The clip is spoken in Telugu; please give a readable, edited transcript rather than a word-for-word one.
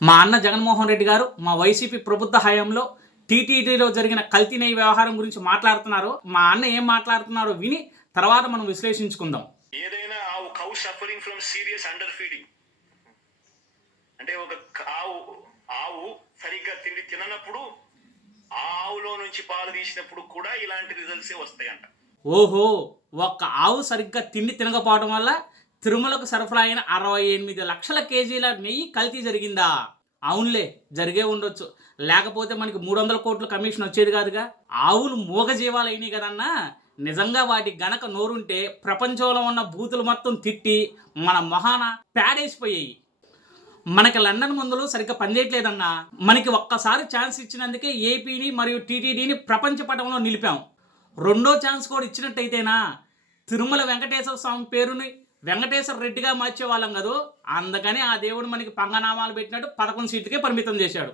మా అన్న జగన్మోహన్ రెడ్డి గారు మా వైసీపీ ప్రభుత్వ హయాంలో టీటీడీలో జరిగిన కల్తీ నెయ్యి వ్యవహారం గురించి మాట్లాడుతున్నారు. మా అన్న ఏం మాట్లాడుతున్నారో విని తర్వాత మనం విశ్లేషించుకుందాం. ఏదైనా ఆవు cow suffering from serious under feeding అంటే ఒక ఆవు సరిగ్గా తిండి తిననప్పుడు ఆవులో నుంచి పాలు తీసినప్పుడు కూడా ఇలాంటి రిజల్ట్స్ వస్తాయంట. ఓహో, ఒక్క ఆవు సరిగ్గా తిండి తినకపోవడం వల్ల తిరుమలకు సరఫరా అయిన 68 లక్షల కేజీల నెయ్యి కల్తీ జరిగిందా? అవునులే, జరిగే ఉండొచ్చు. లేకపోతే మనకి 300 కోట్ల కమిషన్ వచ్చేది కాదుగా. ఆవులు మూగజీవాలు అయినాయి కదన్నా. నిజంగా వాటి గనక నోరుంటే ప్రపంచంలో ఉన్న బూతులు మొత్తం తిట్టి మన మొహాన పేడేసిపోయాయి. మనకి లండన్ మందులు సరిగ్గా పనిచేయట్లేదన్నా. మనకి ఒక్కసారి ఛాన్స్ ఇచ్చినందుకే ఏపీని మరియు టీటీడీని ప్రపంచ పటంలో నిలిపాం. రెండో ఛాన్స్ కూడా ఇచ్చినట్టయితేనా తిరుమల వెంకటేశ్వర స్వామి పేరుని వెంకటేశ్వర రెడ్డిగా మార్చే వాళ్ళం కదూ. అందుకని ఆ దేవుడు మనకి పంగనామాలు పెట్టినట్టు 11 సీట్లకే పరిమితం చేశాడు.